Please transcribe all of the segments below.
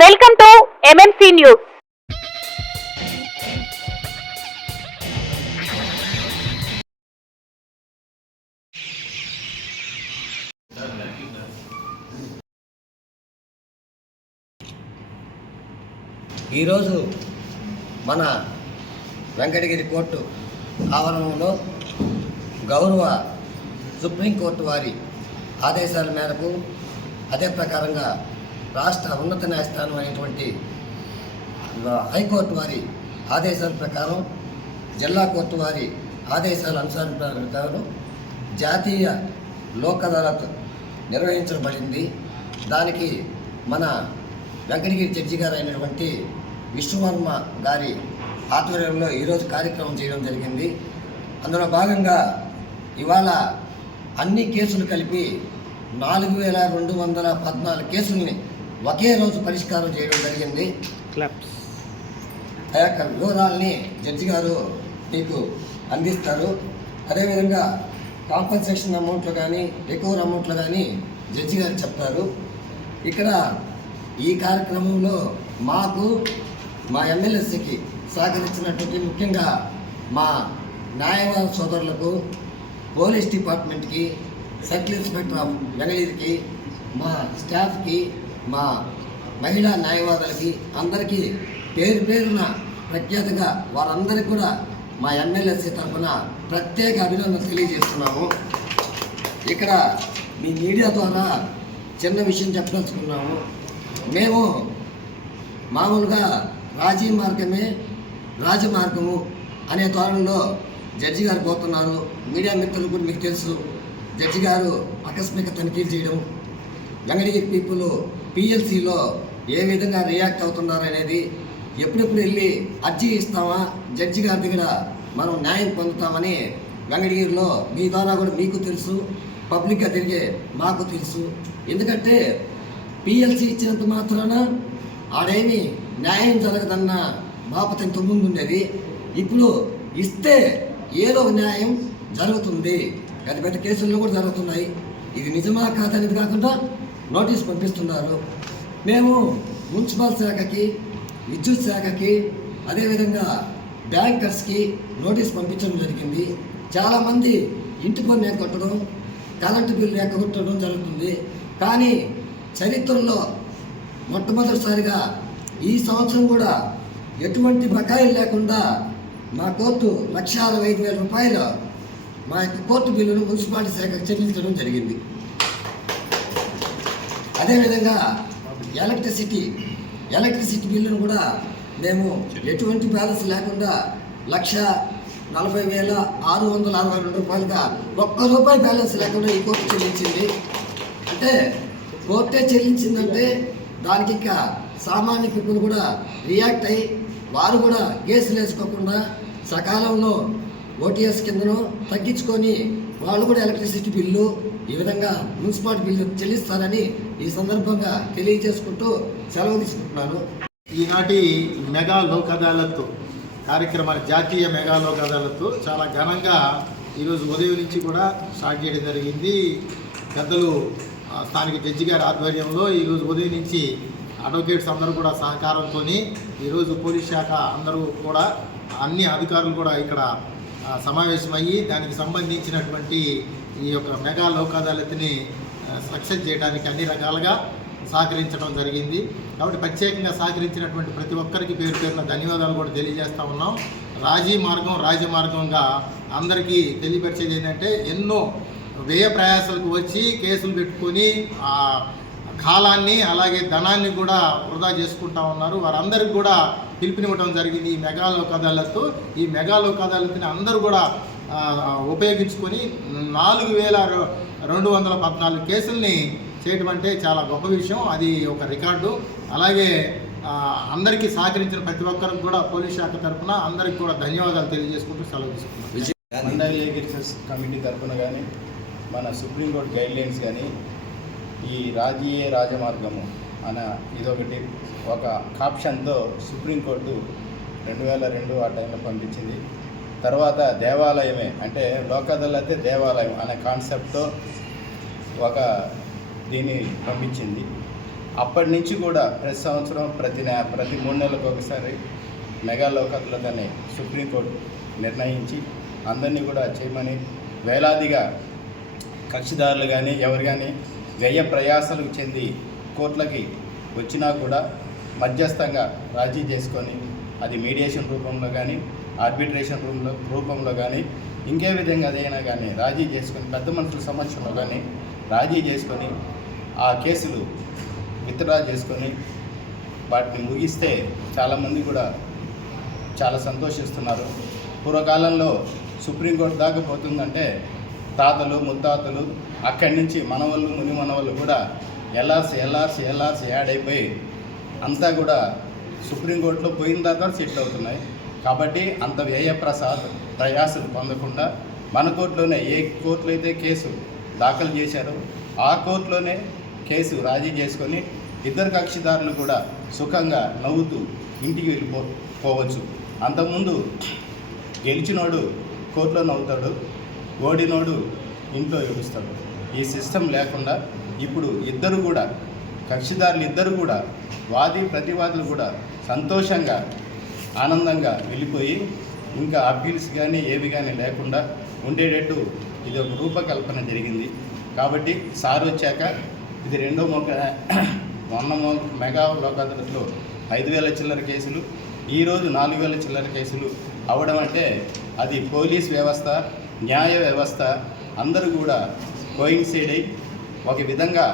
Welcome to MMC news. ఈరోజు మన Venkatagiri court ఆవరణంలో గౌరవ సుప్రీంకోర్టు వారి ఆదేశాల మేరకు అదే ప్రకారంగా రాష్ట్ర ఉన్నత న్యాయస్థానం అయినటువంటి హైకోర్టు వారి ఆదేశాల ప్రకారం జిల్లా కోర్టు వారి ఆదేశాల అనుసారం ప్రకారం జాతీయ లోక్ అదాలత్ నిర్వహించబడింది. దానికి మన వెంకటగిరి జడ్జి గారు అయినటువంటి విష్ణువర్మ గారి ఆధ్వర్యంలో ఈరోజు కార్యక్రమం చేయడం జరిగింది. అందులో భాగంగా ఇవాళ అన్ని కేసులు కలిపి 4214 కేసుల్ని ఒకే రోజు పరిష్కారం చేయడం జరిగింది. ఆ యొక్క వివరాలని జడ్జి గారు మీకు అందిస్తారు. అదేవిధంగా కాంపన్సేషన్ అమౌంట్లు కానీ రికవర్ అమౌంట్లు కానీ జడ్జి గారు చెప్తారు. ఇక్కడ ఈ కార్యక్రమంలో మాకు మా ఎమ్మెల్యేసీకి సహకరించినటువంటి ముఖ్యంగా మా న్యాయవాద సోదరులకు, పోలీస్ డిపార్ట్మెంట్కి, సర్కిల్ ఇన్స్పెక్టర్ ఆఫ్ వెంకటగిరికి, మా స్టాఫ్కి, మా మహిళా న్యాయవాదులకి అందరికీ పేరు పేరున ప్రఖ్యాతగా వారందరికీ కూడా మా ఎమ్మెల్యేసీ తరఫున ప్రత్యేక అభినందనలు తెలియజేస్తున్నాము. ఇక్కడ మీ మీడియా ద్వారా చిన్న విషయం చెప్పదలుచుకున్నాము. మేము మామూలుగా రాజీ మార్గమే రాజమార్గము అనే ధోరణిలో జడ్జి గారు పోతున్నారు. మీడియా మిత్రులు కూడా మీకు తెలుసు, జడ్జి గారు ఆకస్మిక తనిఖీలు చేయడం, వెంకటగిరి పీపుల్ పిఎల్సీలో ఏ విధంగా రియాక్ట్ అవుతున్నారు అనేది, ఎప్పుడెప్పుడు వెళ్ళి అర్జీ ఇస్తామా, జడ్జి గారి దగ్గర మనం న్యాయం పొందుతామని వెంకటగిరిలో మీ ద్వారా కూడా మీకు తెలుసు, పబ్లిక్గా తిరిగే మాకు తెలుసు. ఎందుకంటే పిఎల్సీ ఇచ్చినంత మాత్రాన ఆడేమి న్యాయం జరగదన్న బాపత ఇంతకుముందు ఉండేది. ఇప్పుడు ఇస్తే ఏదో ఒక న్యాయం జరుగుతుంది. పెద్ద పెద్ద కేసుల్లో కూడా జరుగుతున్నాయి. ఇది నిజమా కాదనేది కాకుండా నోటీస్ పంపిస్తున్నారు. మేము మున్సిపల్ శాఖకి, విద్యుత్ శాఖకి, అదేవిధంగా బ్యాంకర్స్కి నోటీస్ పంపించడం జరిగింది. చాలామంది ఇంటి పన్ను ఎగ్గొట్టడం, కరెంటు బిల్లు ఎగ్గొట్టడం జరుగుతుంది. కానీ చరిత్రలో మొట్టమొదటిసారిగా ఈ సంవత్సరం కూడా ఎటువంటి బకాయిలు లేకుండా మా కోర్టు 1,65,000 రూపాయలు మా యొక్క కోర్టు బిల్లును మున్సిపాలిటీ శాఖకు చెల్లించడం జరిగింది. అదేవిధంగా ఎలక్ట్రిసిటీ బిల్లును కూడా మేము ఎటువంటి బ్యాలెన్స్ లేకుండా 1,40,662 రూపాయలుగా ₹1 బ్యాలెన్స్ లేకుండా ఈ కోర్టు చెల్లించింది. అంటే కోర్టే చెల్లించిందంటే దానికి ఇంకా సామాన్య పీపుల్ కూడా రియాక్ట్ అయ్యి వారు కూడా కేసులు వేసుకోకుండా సకాలంలో ఓటీఎస్ కిందను తగ్గించుకొని వాళ్ళు కూడా ఎలక్ట్రిసిటీ బిల్లు, ఈ విధంగా మున్సిపాలిటీ బిల్లు చెల్లిస్తారని ఈ సందర్భంగా తెలియజేసుకుంటూ సెలవు తీసుకుంటున్నాను. ఈనాటి మెగా లోక్ అదాలత్ కార్యక్రమాన్ని, జాతీయ మెగా లోక్ అదాలత్ చాలా ఘనంగా ఈరోజు ఉదయం నుంచి కూడా స్టార్ట్ చేయడం జరిగింది. పెద్దలు స్థానిక జడ్జి గారి ఆధ్వర్యంలో ఈరోజు ఉదయం నుంచి అడ్వకేట్స్ అందరూ కూడా సహకారంతో ఈరోజు పోలీస్ శాఖ అందరూ కూడా అన్ని అధికారులు కూడా ఇక్కడ సమావేశమయ్యి దానికి సంబంధించినటువంటి ఈ యొక్క మెగా లోక్ అదాలత్ని సక్సెస్ చేయడానికి అన్ని రకాలుగా సహకరించడం జరిగింది. కాబట్టి ప్రత్యేకంగా సహకరించినటువంటి ప్రతి ఒక్కరికి పేరు పేరున ధన్యవాదాలు కూడా తెలియజేస్తూ ఉన్నాం. రాజమార్గంగా అందరికీ తెలియపరిచేది ఏంటంటే, ఎన్నో వ్యయ ప్రయాసాలకు వచ్చి కేసులు పెట్టుకొని కాలాన్ని అలాగే ధనాన్ని కూడా వృధా చేసుకుంటా ఉన్నారు. వారందరికీ కూడా పిలుపునివ్వడం జరిగింది ఈ మెగా లోక్ అదాలత్. ఈ మెగా లోక్ అదాలత్ని అందరూ కూడా ఉపయోగించుకొని 4,214 కేసుల్ని చేయడం అంటే చాలా గొప్ప విషయం. అది ఒక రికార్డు. అలాగే అందరికీ సహకరించిన ప్రతి ఒక్కరికి కూడా పోలీస్ శాఖ తరఫున అందరికీ కూడా ధన్యవాదాలు తెలియజేసుకుంటూ సెలవు తీసుకుంటున్నాం. మండలి ఏకీకరణ కమిటీ తరఫున కానీ, మన సుప్రీంకోర్టు గైడ్లైన్స్ కానీ, ఈ రాజమార్గము అనే ఇదొకటి ఒక కాప్షన్తో సుప్రీంకోర్టు 2002 ఆ టైంలో పంపించింది. తర్వాత దేవాలయమే అంటే లోక్ అదాలతే దేవాలయం అనే కాన్సెప్ట్తో ఒక దీన్ని పంపించింది. అప్పటి నుంచి కూడా ప్రతి సంవత్సరం ప్రతి 3 నెలలకు ఒకసారి మెగా లోక్ అదాలత్ సుప్రీంకోర్టు నిర్ణయించి అందరినీ కూడా చేయమని, వేలాదిగా కక్షిదారులు కానీ ఎవరు కానీ వ్యయ ప్రయాసాలకు చెంది కోర్టులకి వచ్చినా కూడా మధ్యస్థంగా రాజీ చేసుకొని, అది మీడియేషన్ రూపంలో కానీ ఆర్బిట్రేషన్ రూపంలో కానీ ఇంకే విధంగా అదైనా కానీ రాజీ చేసుకొని, పెద్ద మనుషుల సమక్షంలో కానీ రాజీ చేసుకొని ఆ కేసులు విత్డ్రా చేసుకొని వాటిని ముగిస్తే చాలామంది కూడా చాలా సంతోషిస్తున్నారు. పూర్వకాలంలో సుప్రీంకోర్టు దాకా పోతుందంటే తాతలు ముత్తాతలు అక్కడి నుంచి మనవాళ్ళు ముని మనవాళ్ళు కూడా ఎల్ఆర్సి యాడ్ అయిపోయి అంతా కూడా సుప్రీంకోర్టులో పోయిన తర్వాత సెటిల్ అవుతున్నాయి. కాబట్టి అంత ప్రయాసాలు పొందకుండా మన కోర్టులోనే, ఏ కోర్టులో అయితే కేసు దాఖలు చేశారో ఆ కోర్టులోనే కేసు రాజీ చేసుకొని ఇద్దరు కక్షిదారులు కూడా సుఖంగా నవ్వుతూ ఇంటికి వెళ్ళిపోవచ్చు. అంతకుముందు గెలిచినోడు కోర్టులో నవ్వుతాడు, ఓడినోడు ఇంట్లో ఏడుస్తాడు. ఈ సిస్టమ్ లేకుండా ఇప్పుడు ఇద్దరు కూడా కక్షిదారులు ఇద్దరు కూడా ప్రతివాదులు కూడా సంతోషంగా ఆనందంగా వెళ్ళిపోయి ఇంకా అప్పీల్స్ కానీ ఏవి కానీ లేకుండా ఉండేటట్టు ఇది ఒక రూపకల్పన జరిగింది. కాబట్టి సార్ వచ్చాక ఇది రెండో మొన్న మెగా లోక్ అదాలత్లో 5,000 చిల్లర కేసులు, ఈరోజు 4,000 చిల్లర కేసులు అవ్వడం అంటే అది పోలీస్ వ్యవస్థ, న్యాయ వ్యవస్థ అందరూ కూడా కోయిన్సైడ్ అయ్యి ఒక విధంగా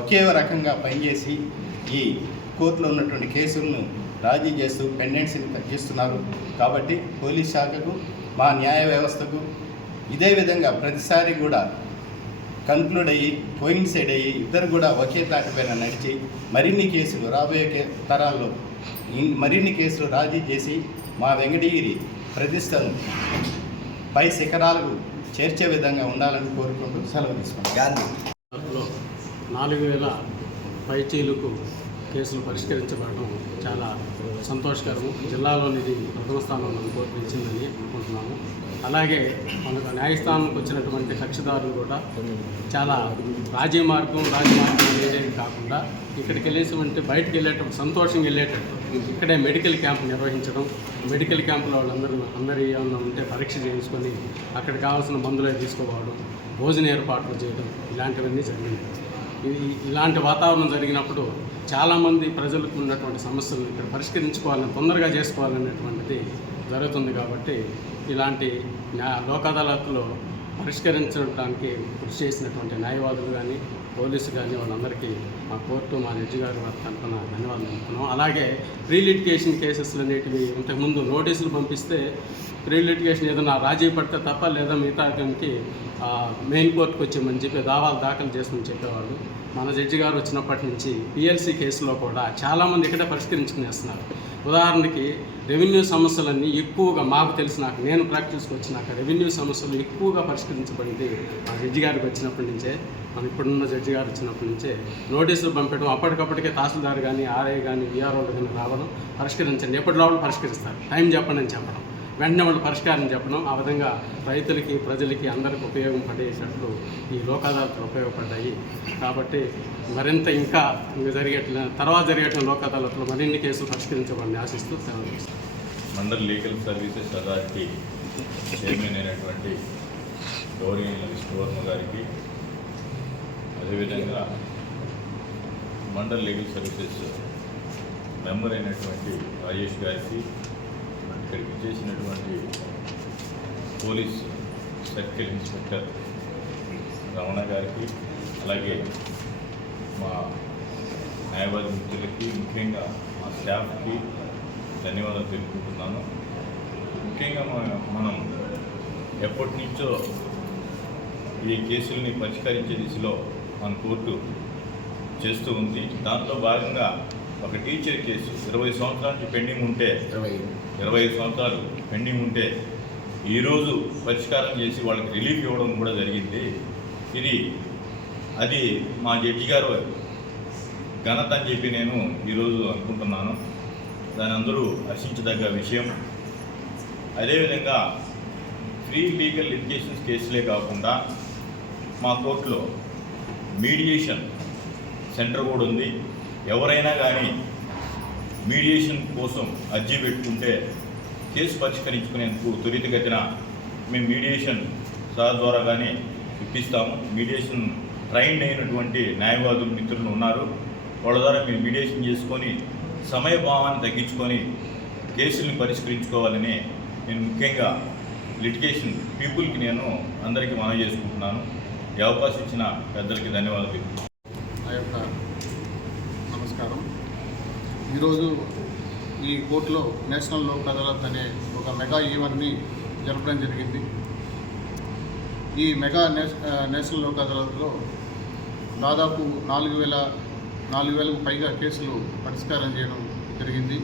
ఒకే రకంగా పనిచేసి ఈ కోర్టులో ఉన్నటువంటి కేసులను రాజీ చేస్తూ పెండెన్సీని తగ్గిస్తున్నారు. కాబట్టి పోలీస్ శాఖకు, మా న్యాయ వ్యవస్థకు ఇదే విధంగా ప్రతిసారి కూడా కన్క్లూడ్ అయ్యి కోయిన్సైడ్ అయ్యి ఇద్దరు కూడా ఒకే తాటిపైన నడిచి మరిన్ని కేసులు రాబోయే తరాల్లో మరిన్ని కేసులు రాజీ చేసి మా వెంకటగిరి ప్రతిష్టను పై శిఖరాలకు చేర్చే విధంగా ఉండాలని కోరుకుంటూ సెలవు తీసుకుంటాం. 4,000 పైచీలకు కేసులు పరిష్కరించబడడం చాలా సంతోషకరం. జిల్లాలోని ఇది ప్రథమ స్థానంలో నిలిచిందని అనుకుంటున్నాము. అలాగే మనకు న్యాయస్థానంకి వచ్చినటువంటి కక్షిదారులు కూడా చాలా రాజీ మార్గం అనేది కాకుండా ఇక్కడికి వెళ్ళేటువంటి బయటకు వెళ్ళేటప్పుడు సంతోషంగా వెళ్ళేటట్టు ఇక్కడే మెడికల్ క్యాంప్ నిర్వహించడం, మెడికల్ క్యాంపులో అందరూ ఏమన్నా ఉంటే పరీక్ష చేయించుకొని అక్కడ కావాల్సిన మందులే తీసుకోవడం, భోజన ఏర్పాట్లు చేయడం ఇలాంటివన్నీ జరిగింది. ఇలాంటి వాతావరణం జరిగినప్పుడు చాలామంది ప్రజలకు ఉన్నటువంటి సమస్యలను ఇక్కడ పరిష్కరించుకోవాలని, తొందరగా చేసుకోవాలనేటువంటిది జరుగుతుంది. కాబట్టి ఇలాంటి లోక్ అదాలత్లో పరిష్కరించడానికి కృషి చేసినటువంటి న్యాయవాదులు కానీ, పోలీసు కానీ వాళ్ళందరికీ మా కోర్టు, మా జడ్జి గారు వారి తరఫున ధన్యవాదాలు చెప్తున్నాం. అలాగే ప్రీ లిటిగేషన్ కేసెస్లు అనేటివి ఇంతకుముందు నోటీసులు పంపిస్తే ప్రీ లిటిగేషన్ ఏదైనా రాజీ పడితే తప్ప, లేదా మిగతా దానికి మెయిన్ కోర్టుకు వచ్చామని చెప్పి దావాలు దాఖలు చేస్తామని చెప్పేవాళ్ళు. మన జడ్జి గారు వచ్చినప్పటి నుంచి పిఎల్సీ కేసులో కూడా చాలామంది ఇక్కడే పరిష్కరించుకునేస్తున్నారు. ఉదాహరణకి రెవెన్యూ సమస్యలన్నీ ఎక్కువగా మాకు తెలిసినాక, నేను ప్రాక్టీస్కి వచ్చినాక రెవెన్యూ సమస్యలు ఎక్కువగా పరిష్కరించబడింది మా జడ్జి గారికి వచ్చినప్పటి నుంచే, మన ఇప్పుడున్న జడ్జి గారు వచ్చినప్పటి నుంచే నోటీసులు పంపడం, అప్పటికప్పటికే తహసీల్దార్ కానీ, ఆర్ఐ కానీ, విఆర్ఓలు కానీ రావడం, పరిష్కరించండి, ఎప్పటిలోపల పరిష్కరిస్తారు, టైం చెప్పండి అని చెప్పడం, వెంటనే వాళ్ళు పరిష్కారం చెప్పడం. ఆ విధంగా రైతులకి, ప్రజలకి అందరికి ఉపయోగపడేటట్లు ఈ లోక్ అదాలత్లు ఉపయోగపడ్డాయి. కాబట్టి మరింత ఇంకా తర్వాత జరిగేటువంటి లోక్ అదాలత్లో మరిన్ని కేసులు పరిష్కరించబడిని ఆశిస్తూ సెలవు. Mandal legal services authority chairman అయినటువంటి గౌరవనీయులు విష్ణువర్మ గారికి, అదేవిధంగా మండల్ లీగల్ సర్వీసెస్ మెంబర్ అయినటువంటి రాజేష్ గారికి, ఇక్కడికి చేసినటువంటి పోలీస్ సర్కిల్ ఇన్స్పెక్టర్ రమణ గారికి, అలాగే మా న్యాయవాది మిత్రులకి, ముఖ్యంగా మా స్టాఫ్కి ధన్యవాదాలు తెలుపుకుంటున్నాను. ముఖ్యంగా మనం ఎప్పటి నుంచో ఈ కేసుల్ని పరిష్కరించే దిశలో మన కోర్టు చేస్తూ ఉంది. దాంట్లో భాగంగా ఒక టీచర్ కేసు 20 సంవత్సరాల నుంచి పెండింగ్ ఉంటే, 25 సంవత్సరాలు పెండింగ్ ఉంటే ఈరోజు పరిష్కారం చేసి వాళ్ళకి రిలీఫ్ ఇవ్వడం కూడా జరిగింది. అది మా జడ్జి గారు ఘనత అని చెప్పి నేను ఈరోజు అనుకుంటున్నాను. దాని అందరూ హర్షించదగ్గ విషయం. అదేవిధంగా ఫ్రీ లీగల్ లిటిగేషన్స్ కేసులే కాకుండా మా కోర్టులో మీడియేషన్ సెంటర్ కూడా ఉంది. ఎవరైనా కానీ మీడియేషన్ కోసం అర్జీ పెట్టుకుంటే కేసు పరిష్కరించుకునేందుకు త్వరితగతిన మేము మీడియేషన్ సార్ ద్వారా కానీ ఇప్పిస్తాము. మీడియేషన్ ట్రైన్డ్ అయినటువంటి న్యాయవాదులు మిత్రులు ఉన్నారు. వాళ్ళ ద్వారా మీరు మీడియేషన్ చేసుకొని సమయభావాన్ని తగ్గించుకొని కేసుల్ని పరిష్కరించుకోవాలని నేను ముఖ్యంగా లిటిగేషన్ పీపుల్కి నేను అందరికీ మనవి చేసుకుంటున్నాను. ఈ అవకాశం ఇచ్చిన పెద్దలకి ధన్యవాదాలు. నా యొక్క నమస్కారం. ఈరోజు ఈ కోర్టులో నేషనల్ లోక్ అదాలత్ అనే ఒక మెగా ఈవెంట్ని జరపడం జరిగింది. ఈ మెగా నేషనల్ లోక్ అదాలత్లో దాదాపు 4,000కు పైగా కేసులు పరిష్కారం చేయడం జరిగింది.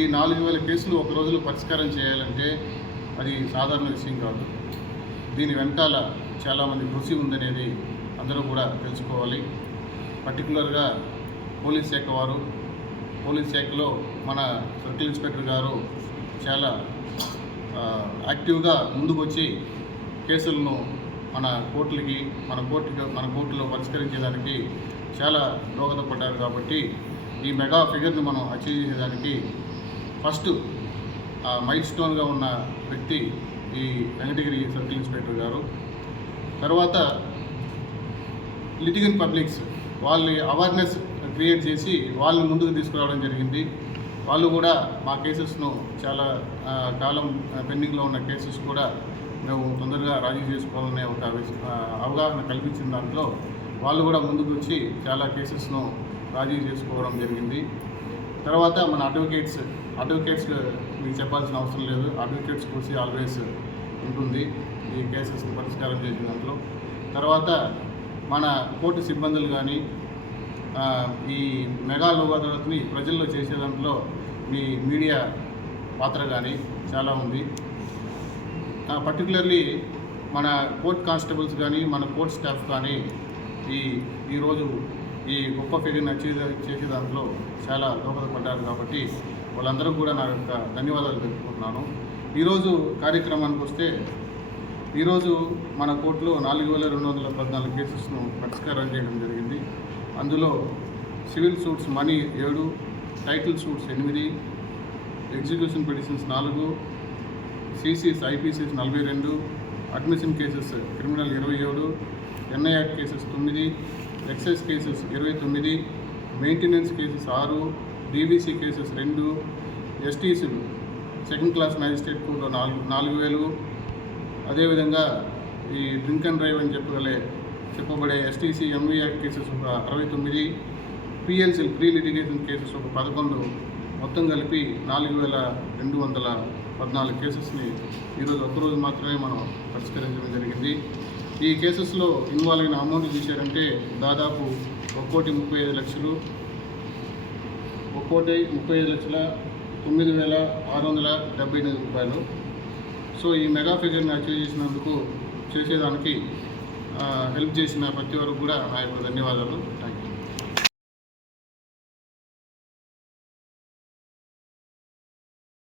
ఈ 4,000 కేసులు ఒక రోజులో పరిష్కారం చేయాలంటే అది సాధారణ విషయం కాదు. దీని వెనకాల చాలామంది కృషి ఉందనేది అందరూ కూడా తెలుసుకోవాలి. పర్టికులర్గా పోలీస్ శాఖ వారు, పోలీస్ శాఖలో మన సర్కిల్ ఇన్స్పెక్టర్ గారు చాలా యాక్టివ్గా ముందుకు వచ్చి కేసులను మన కోర్టులో పరిష్కరించేదానికి చాలా దోహదపడ్డారు. కాబట్టి ఈ మెగా ఫిగర్ని మనం అచీవ్ చేసేదానికి ఫస్ట్ మైల్ స్టోన్గా ఉన్న వ్యక్తి ఈ వెంకటగిరి సర్కిల్ ఇన్స్పెక్టర్ గారు. తర్వాత లిటిగెంట్ పబ్లిక్స్ వాళ్ళని అవేర్నెస్ క్రియేట్ చేసి వాళ్ళని ముందుకు తీసుకురావడం జరిగింది. వాళ్ళు కూడా మా కేసెస్ను చాలా కాలం పెండింగ్లో ఉన్న కేసెస్ కూడా మేము తొందరగా రాజీ చేసుకోవాలనే ఒక అవగాహన కల్పించిన దాంట్లో వాళ్ళు కూడా ముందుకు వచ్చి చాలా కేసెస్ను రాజీ చేసుకోవడం జరిగింది. తర్వాత మన అడ్వకేట్స్ మీకు చెప్పాల్సిన అవసరం లేదు. అడ్వకేట్స్ కృషి ఆల్వేస్ ఉంటుంది ఈ కేసెస్ని పరిష్కారం చేసిన దాంట్లో. తర్వాత మన కోర్టు సిబ్బందులు కానీ ఈ మెగా లోక్ అదాలత్ని ప్రజల్లో చేసే దాంట్లో మీ మీడియా పాత్ర కానీ చాలా ఉంది. పర్టికులర్లీ మన కోర్ట్ కానిస్టేబుల్స్ కానీ మన కోర్ట్ స్టాఫ్ కానీ ఈరోజు ఈ గొప్ప ఫిగర్ని అచీవ్ చేసే దాంట్లో చాలా దోహదపడ్డారు. కాబట్టి వాళ్ళందరూ కూడా నా యొక్క ధన్యవాదాలు తెలుపుకుంటున్నాను. ఈరోజు కార్యక్రమానికి వస్తే ఈరోజు మన కోర్టులో 4,214 కేసెస్ను పరిష్కారం చేయడం జరిగింది. అందులో civil suits money 7, title suits 8, execution petitions 4, CCs IPCs 42, admission cases criminal 27, NI act cases 9, excise cases 29, maintenance cases 6, DVC cases 2, STC second class magistrate కోర్టులో 4,000. అదేవిధంగా ఈ డ్రింక్ అండ్ డ్రైవ్ అని చెప్పబడే ఎస్టీసీ ఎంవీ యాక్ట్ కేసెస్ ఒక 69, PLC pre litigation cases ఒక 11, మొత్తం కలిపి 4,214 కేసెస్ని ఈరోజు ఒక్కరోజు మాత్రమే మనం పరిష్కరించడం జరిగింది. ఈ కేసెస్లో ఇన్వాల్వ్ అయిన అమౌంట్ చూశారంటే దాదాపు 1,35,00,000, 1,35,09,678 రూపాయలు. సో ఈ మెగా ఫిగర్ని అచీవ్ చేసేదానికి హెల్ప్ చేసిన ప్రతి వరకు కూడా నా యొక్క ధన్యవాదాలు. Thank you.